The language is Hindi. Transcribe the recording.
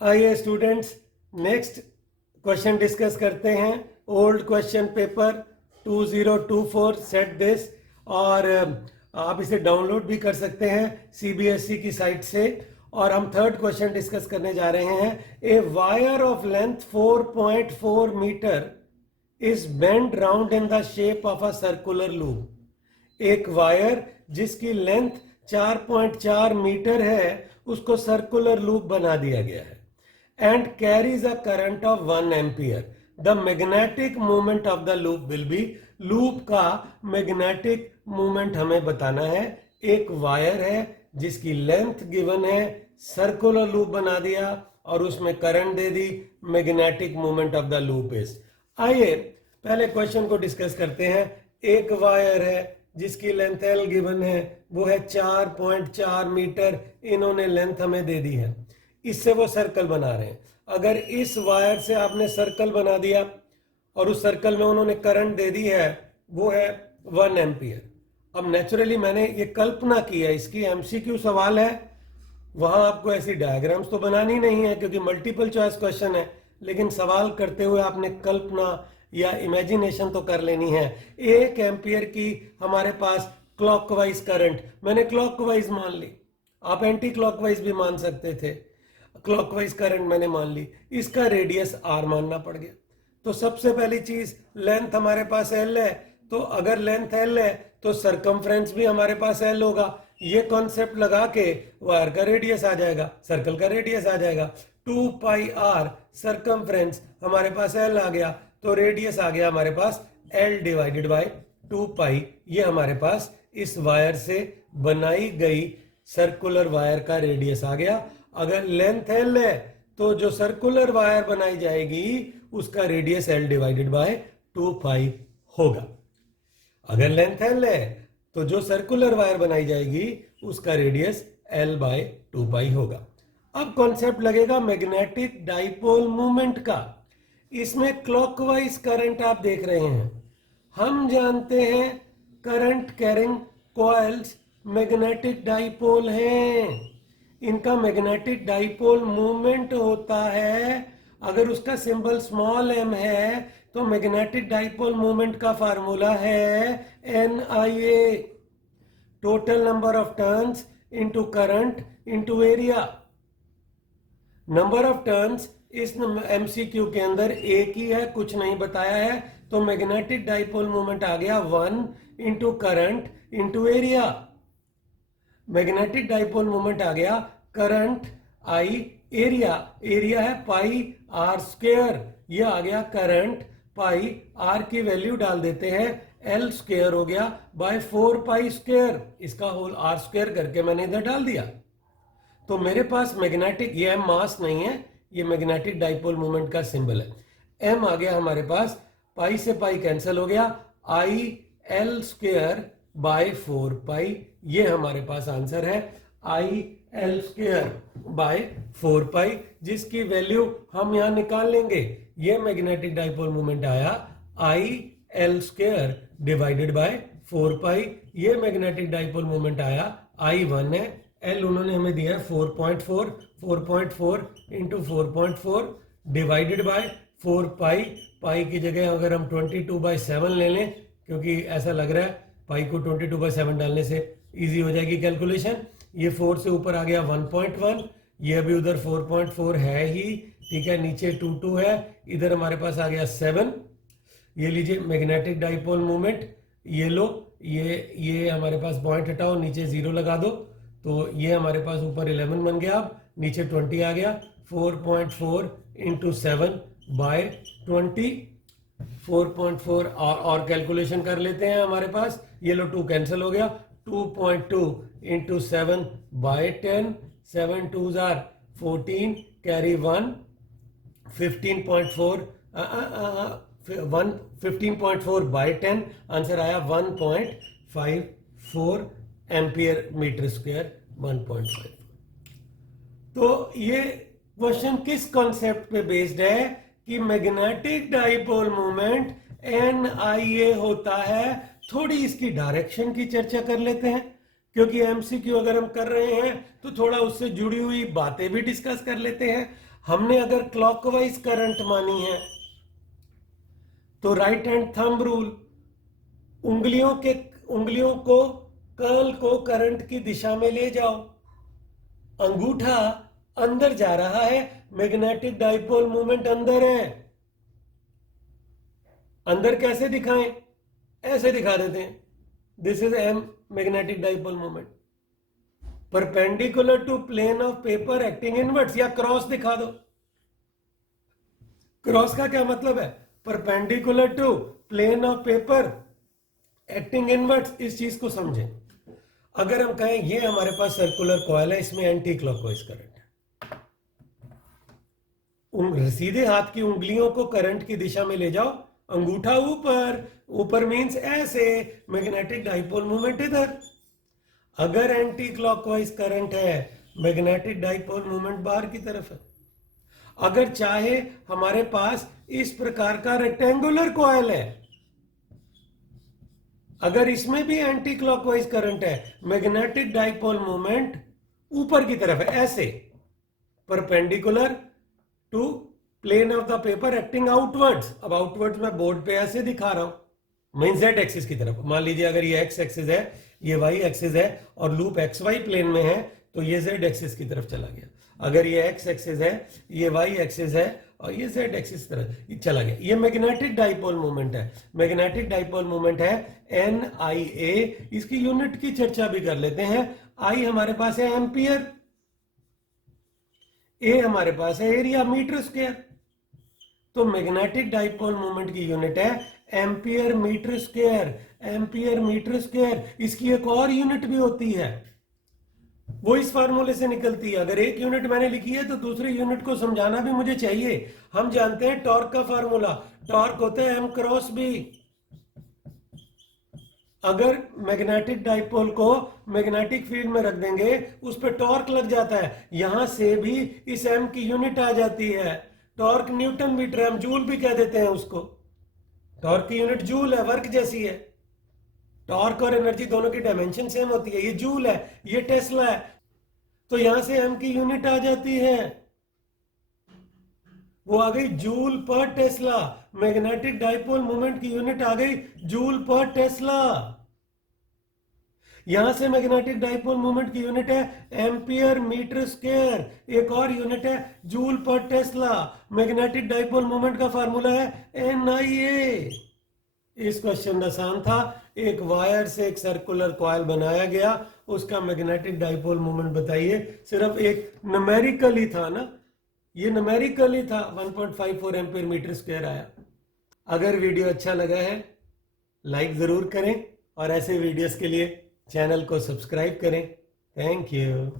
आइए स्टूडेंट्स नेक्स्ट क्वेश्चन डिस्कस करते हैं। Old question paper 2024 set this, और आप इसे डाउनलोड भी कर सकते हैं सीबीएसई की साइट से। और हम थर्ड क्वेश्चन डिस्कस करने जा रहे हैं। A wire of length 4.4 metre is bend round in the shape of a circular loop. एक वायर जिसकी लेंथ 4.4 मीटर है उसको सर्कुलर लूप बना दिया गया है and carries a current of 1 ampere. The magnetic moment of the loop will be, loop का मैग्नेटिक मूवमेंट हमें बताना है। एक वायर है जिसकी लेंथ गिवन है, सर्कुलर लूप बना दिया और उसमें current they the. Magnetic movement of the loop is. आइए पहले क्वेश्चन को डिस्कस करते हैं। एक वायर है जिसकी लेंथ एल गिवन है, वो है 4.4 मीटर। इन्होंने लेंथ हमें दे दी है, इससे वो सर्कल बना रहे हैं। अगर इस वायर से आपने सर्कल बना दिया और उस सर्कल में उन्होंने करंट दे दी है, वो है 1 एम्पियर। अब नेचुरली मैंने ये कल्पना की है, इसकी एमसीक्यू सवाल है, वहां आपको ऐसी डायग्राम्स तो बनानी नहीं है क्योंकि मल्टीपल चॉइस क्वेश्चन है, लेकिन सवाल करते हुए आपने कल्पना या इमेजिनेशन तो कर लेनी है। 1 एम्पियर की हमारे पास क्लॉकवाइज करंट, मैंने क्लॉकवाइज मान ली, आप एंटी क्लॉकवाइज भी मान सकते थे। क्लॉकवाइज करंट मैंने मान ली, इसका रेडियस आर मानना पड़ गया। तो सबसे पहली चीज, लेंथ हमारे पास एल है, तो अगर लेंथ एल है तो सरकमफ्रेंस भी हमारे पास एल होगा। ये कॉन्सेप्ट लगा के वायर का रेडियस आ जाएगा, सर्कल का रेडियस आ जाएगा। 2 पाई आर सरकमफ्रेंस हमारे पास एल आ गया, तो रेडियस आ गया हमारे पास एल डिवाइडेड बाय 2 पाई। ये हमारे पास इस वायर से बनाई गई सर्कुलर वायर का रेडियस आ गया। अगर लेंथ एल है तो जो सर्कुलर वायर बनाई जाएगी उसका रेडियस एल डिवाइडेड बाय 2 पाई होगा। अगर लेंथ एल है तो जो सर्कुलर वायर बनाई जाएगी उसका रेडियस एल बाय 2 पाई होगा। अब कॉन्सेप्ट लगेगा मैग्नेटिक डाइपोल मूवमेंट का। इसमें क्लॉकवाइज करंट आप देख रहे हैं। हम जानते हैं current carrying coils magnetic dipole हैं। इनका मैग्नेटिक डाइपोल मूवमेंट होता है। अगर उसका सिंबल स्मॉल एम है तो मैग्नेटिक डाइपोल मूवमेंट का फार्मूला है NIA, total number of turns into current into area. Number of turns इस एमसीक्यू के अंदर एक ही है, कुछ नहीं बताया है, तो मैग्नेटिक डाइपोल मूवमेंट आ गया 1 into current into area. Magnetic dipole movement आ गया करंट आई, एरिया, एरिया है पाई आर स्क्वायर, ये आ गया करंट पाई आर की वैल्यू डाल देते हैं, एल स्क्वायर हो गया बाय 4 पाई स्क्वायर, इसका होल आर स्क्वायर करके मैंने इधर डाल दिया। तो मेरे पास मैग्नेटिक, ये एम मास नहीं है, ये मैग्नेटिक डाइपोल मूवमेंट का सिंबल है। एम आ गया हमारे पास, पाई से पाई कैंसिल हो गया, आई एल स्क्वायर बाय 4 पाई, ये हमारे पास आंसर है आई एल स्क्वायर बाय 4 पाई, जिसकी वैल्यू हम यहां निकाल लेंगे। ये मैग्नेटिक डाइपोल मूवमेंट आया I L square divided by 4 पाई। ये मैग्नेटिक डाइपोल मूवमेंट आया I1 है, एल उन्होंने हमें दिया है 4.4, 4.4 इंटू 4.4 डिवाइडेड बाय 4 पाई। पाई की जगह अगर हम 22/7 ले लें, क्योंकि ऐसा लग रहा है पाई को 22/7 डालने से इजी हो जाएगी कैलकुलेशन। ये 4 से ऊपर आ गया 1.1, ये अभी उधर 4.4 है ही, ठीक है, नीचे 2 है, इधर हमारे पास आ गया 7। ये लीजिए मैग्नेटिक डाइपोल मूवमेंट, ये लो, ये हमारे पास पॉइंट हटाओ, नीचे 0 लगा दो, तो ये हमारे पास ऊपर 11 बन गया, अब नीचे 20 आ गया। 4.4 इंटू 7 बाय 20, 4.4 और कैलकुलेशन कर लेते हैं हमारे पास, ये लो 2 कैंसिल हो गया, 2.2 into 7 by 10, 7 2s are 14, carry 1, 15.4 15.4 by 10, answer आया 1.54 एम्पियर मीटर स्क्वायर, 1.5। तो ये क्वेश्चन किस कॉन्सेप्ट पे बेस्ड है कि मैग्नेटिक डाइपोल मूवमेंट NIA होता है। थोड़ी इसकी डायरेक्शन की चर्चा कर लेते हैं, क्योंकि एमसीक्यू अगर हम कर रहे हैं तो थोड़ा उससे जुड़ी हुई बातें भी डिस्कस कर लेते हैं। हमने अगर क्लॉकवाइज करंट मानी है तो राइट हैंड थंब रूल, उंगलियों को कर्ल को करंट की दिशा में ले जाओ, अंगूठा अंदर जा रहा है, मैग्नेटिक डाइपोल मोमेंट अंदर है। अंदर कैसे दिखाएं? ऐसे दिखा देते हैं, this is M magnetic dipole moment, perpendicular to plane of paper acting inwards, या क्रॉस दिखा दो। क्रॉस का क्या मतलब है? Perpendicular to plane of paper acting inwards. इस चीज को समझें। अगर हम कहें ये हमारे पास सर्कुलर कॉइल है, इसमें एंटी क्लॉकवाइज करंट है, सीधे हाथ की उंगलियों को करंट की दिशा में ले जाओ, अंगूठा ऊपर, ऊपर मींस ऐसे, मैग्नेटिक डाइपोल मोमेंट इधर। अगर एंटी क्लॉकवाइज करंट है, मैग्नेटिक डाइपोल मोमेंट बाहर की तरफ है। अगर चाहे हमारे पास इस प्रकार का रेक्टेंगुलर कॉइल है, अगर इसमें भी एंटी क्लॉकवाइज करंट है, मैग्नेटिक डाइपोल मोमेंट ऊपर की तरफ है, ऐसे perpendicular to plane of the paper acting outwards. अब आउटवर्ड्स मैं बोर्ड पे ऐसे दिखा रहा हूं, मेन जेड एक्सिस की तरफ। मान लीजिए अगर ये एक्स एक्सिस है, ये वाई एक्सिस है, और लूप एक्स वाई प्लेन में है, तो ये जेड एक्सिस की तरफ चला गया। अगर ये एक्स एक्सिस है, ये वाई एक्सिस है, और ये जेड एक्सिस की तरफ चला गया। ये मैग्नेटिक डाइपोल मोमेंट है। मैग्नेटिक डाइपोल मोमेंट है NIA। इसकी यूनिट की चर्चा भी कर लेते हैं। आई हमारे पास है एम्पियर, ए हमारे पास है एरिया, मीटर स्क्वायर। तो मैग्नेटिक डाइपोल मोमेंट की यूनिट है ampere metre square. Ampere metre square, इसकी एक और यूनिट भी होती है, वो इस फार्मूले से निकलती है। अगर एक यूनिट मैंने लिखी है तो दूसरी यूनिट को समझाना भी मुझे चाहिए। हम जानते हैं टॉर्क का फार्मूला, टॉर्क होता है M क्रॉस B। अगर मैग्नेटिक डाइपोल को मैग्नेटिक फील्ड में रख देंगे, उस पर टॉर्क लग जाता है, यहां से भी इस M की यूनिट आ जाती है। टॉर्क न्यूटन मीटर, हम जूल भी कह देते हैं उसको। टॉर्क की यूनिट जूल है, वर्क जैसी है। टॉर्क और एनर्जी दोनों की डायमेंशन सेम होती है। ये जूल है, ये टेस्ला है, तो यहां से एम की यूनिट आ जाती है, वो आ गई जूल पर टेस्ला। मैग्नेटिक डाइपोल मोमेंट की यूनिट आ गई जूल पर टेस्ला। यहां से मैग्नेटिक डाइपोल मोमेंट की यूनिट है एम्पियर मीटर स्क्वायर, एक और यूनिट है जूल पर टेस्ला। मैग्नेटिक डाइपोल मोमेंट का फार्मूला है NIA। इस क्वेश्चन आसान था। एक वायर से एक सर्कुलर कॉइल बनाया गया, उसका मैग्नेटिक डाइपोल मोमेंट बताइए। सिर्फ एक न्यूमेरिकल ही था ना, ये न्यूमेरिकल ही था, 1.54 एम्पीयर मीटर स्क्वायर आया। अगर वीडियो अच्छा लगा है लाइक जरूर करें, और ऐसे वीडियोस के लिए चैनल को सब्सक्राइब करें। Thank you.